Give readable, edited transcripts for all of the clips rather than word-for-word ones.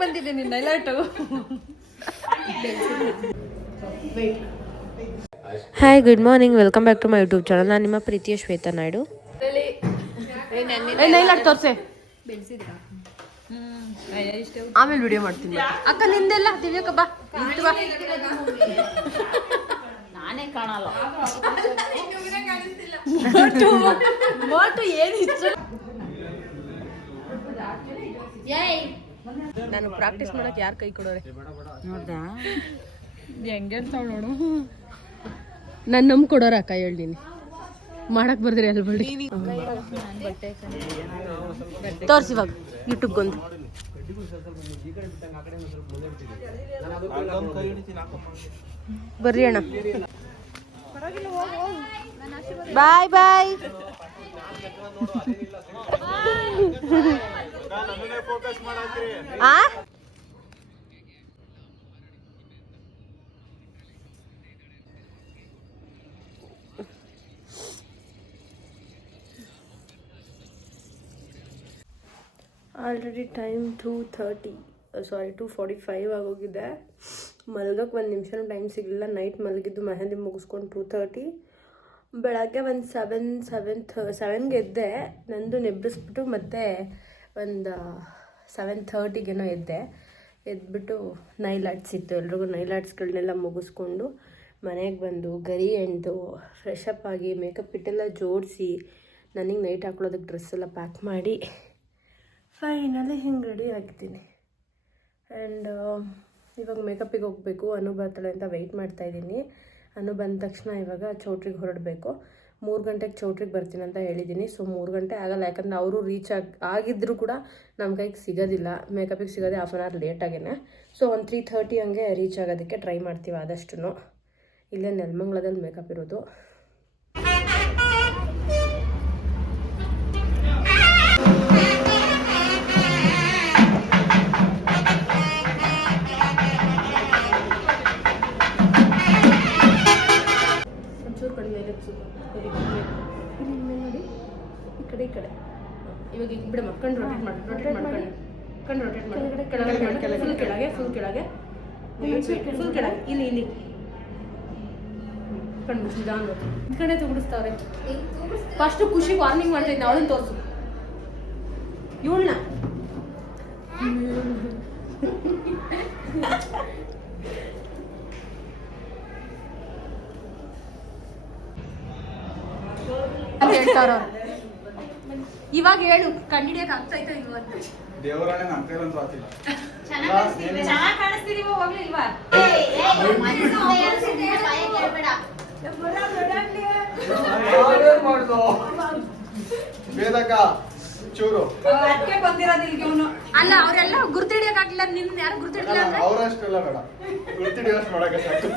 ಬಂದಿದೆ ನಿನ್ನ highlight. Hi good morning, welcome back to my YouTube channel. ನಾನು ನಿಮ್ಮ ಪ್ರೀತಿಯ ಶ್ವೇತಾ ನಾಯ್ಡು. ನೈಲಾಟ್ ತೋರ್ಸೆ, ಆಮೇಲೆ ವಿಡಿಯೋ ಮಾಡ್ತೀನಿ. ಅಕ್ಕ ನಿಂದೆಲ್ಲ ದಿವ್ಯಕ್ಕ ಬಾ, ನಾನೇ ಕಾಣಲ್ಲ. ಏನಿತ್ತು ನಾನು ಪ್ರಾಕ್ಟೀಸ್ ಮಾಡಕ್ ಯಾರು ಕೈ ಕೊಡೋರೆ ನೋಡ್ದಾ ಹೆಂಗೆ ಹೇಳ್ತಾವ ನೋಡು. ನಾನು ನಮ್ ಕೊಡೋರ ಅಕ್ಕ ಹೇಳ್ತೀನಿ, ಮಾಡಕ್ ಬರ್ದ್ರಿ ಅಲ್ಲಿ ಬಿಡಿ. ತೋರ್ಸಿ ಇವಾಗ ಯೂಟ್ಯೂಬ್ಗೊಂದು ಬರ್ರಿ ಅಣ್ಣ. ಬಾಯ್ ಬಾಯ್. ಆಲ್ರೆಡಿ ಟೈಮ್ 2:45 ಆಗೋಗಿದೆ. ಮಲ್ಗಕ್ಕೆ ಒಂದು ನಿಮಿಷನೂ ಟೈಮ್ ಸಿಗಲಿಲ್ಲ. ನೈಟ್ ಮಲಗಿದ್ದು ಮೆಹಂದಿ ಮುಗಿಸ್ಕೊಂಡು 2:30. ಬೆಳಗ್ಗೆ ಒಂದು 7ಗೆ ಎದ್ದೆ. ನಂದು ನೆಬ್ಬಿಸ್ಬಿಟ್ಟು ಮತ್ತೆ ಒಂದು 7:30ಗೇನೋ ಎದ್ಬಿಟ್ಟು ನೈಲ್ ಆರ್ಟ್ಸ್ ಇತ್ತು. ಎಲ್ರಿಗೂ ನೈಲ್ ಆರ್ಟ್ಸ್ಗಳನ್ನೆಲ್ಲ ಮುಗಿಸ್ಕೊಂಡು ಮನೆಗೆ ಬಂದು ಗರಿ ಎಣ್ದು ಫ್ರೆಶ್ ಅಪ್ ಆಗಿ ಮೇಕಪ್ ಇಟ್ಟೆಲ್ಲ ಜೋಡಿಸಿ ನನಗೆ ನೈಟ್ ಹಾಕೊಳ್ಳೋದಕ್ಕೆ ಡ್ರೆಸ್ ಎಲ್ಲ ಪ್ಯಾಕ್ ಮಾಡಿ ಫೈನಲಿ ಹಿಂಗೆ ರೆಡಿ ಆಗಿದ್ದೀನಿ. ಆ್ಯಂಡ್ ಇವಾಗ ಮೇಕಪ್ಪಿಗೆ ಹೋಗಬೇಕು. ಅನು ಬರ್ತಾಳೆ ಅಂತ ವೆಯ್ಟ್ ಮಾಡ್ತಾಯಿದ್ದೀನಿ. ಅನು ಬಂದ ತಕ್ಷಣ ಇವಾಗ ಚೌಟ್ರಿಗೆ ಹೊರಡಬೇಕು. 3 ಗಂಟೆಗೆ ಚೌಟ್ರಿಗೆ ಬರ್ತೀನಿ ಅಂತ ಹೇಳಿದ್ದೀನಿ. ಸೊ 3 ಗಂಟೆ ಆಗಲ್ಲ, ಯಾಕಂದರೆ ಅವರು ರೀಚ್ ಆಗಿದ್ದರೂ ಕೂಡ ನಮ್ಮ ಕೈಗೆ ಸಿಗೋದಿಲ್ಲ. ಮೇಕಪ್ಪಿಗೆ ಸಿಗೋದೇ ಹಾಫ್ ಆನ್ ಅವರ್ ಲೇಟಾಗೇನೆ. ಸೊ ಒಂದು 3:30 ಹಂಗೆ ರೀಚ್ ಆಗೋದಕ್ಕೆ ಟ್ರೈ ಮಾಡ್ತೀವಿ ಆದಷ್ಟು. ಇಲ್ಲೇ ನೆಲಮಂಗಲದಲ್ಲಿ ಮೇಕಪ್ ಇರೋದು. ಈ ಕಡೆ ಇವಾಗ ಈಗ ಬಿಡಮ್ಮ. ಕಣ್ಣು ರೊಟೇಟ್ ಮಾಡಿ ಕಣ್ಣು ರೊಟೇಟ್ ಮಾಡಿ ಕೆಳಗೆ ಫುಲ್ ಕೆಳಗೆ ಇಲ್ಲಿ ಕಣ್ಣು ಮುಚ್ಚಿ ನಿಧಾನ ಈ ಕಡೆ ತುಗಿಸ್ತಾವ್ರೆ. ಫಸ್ಟ್ ಖುಷಿ ವಾರ್ನಿಂಗ್ ಮಾಡ್ತಾ ಇದ್ದೆ, ಅವಳನ್ನ ತೋರಿಸು ಇವಳನ್ನ. ಹೇಳ್ತಾರ ಇವಾಗ ಹೇಳು, ಕಂಡಿಡಿಯಕ್ಕೆ ಆಗ್ತೈತ ಇಲ್ವಾ ಅಂತ. ದೇವರಾಣೆ ನಮ್ಮ ಕೈಲಂತೂ ಆಗ್ತಿಲ್ಲ. ಚೆನ್ನಾಗಿ ಕಾಣಿಸ್ತೀರಿ ಹೋಗ್ಲಿ ಇಲ್ವಾ? ಚೂರು ಅಲ್ಲ, ಅವರೆಲ್ಲ ಗುರ್ತಿಡಿಯಕ್ ಆಗಿಲ್ಲ. ನಿನ್ನ ಯಾರು ಗುರ್ತಿಡಿಲ್ಲ ಅಂದ್ರೆ ಅವರಷ್ಟೆಲ್ಲ ಬೇಡ, ಗುರ್ತಿಡಿಯೋಷ್ಟು ಮಾಡಕ್ಕೆ ಸಾಕು.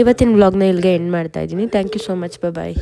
ಇವತ್ತಿನ ವ್ಲಾಗ್ನ ಇಲ್ಲಿಗೆ ಎಂಡ್ ಮಾಡ್ತಾ ಇದ್ದೀನಿ. Thank you so much. Bye.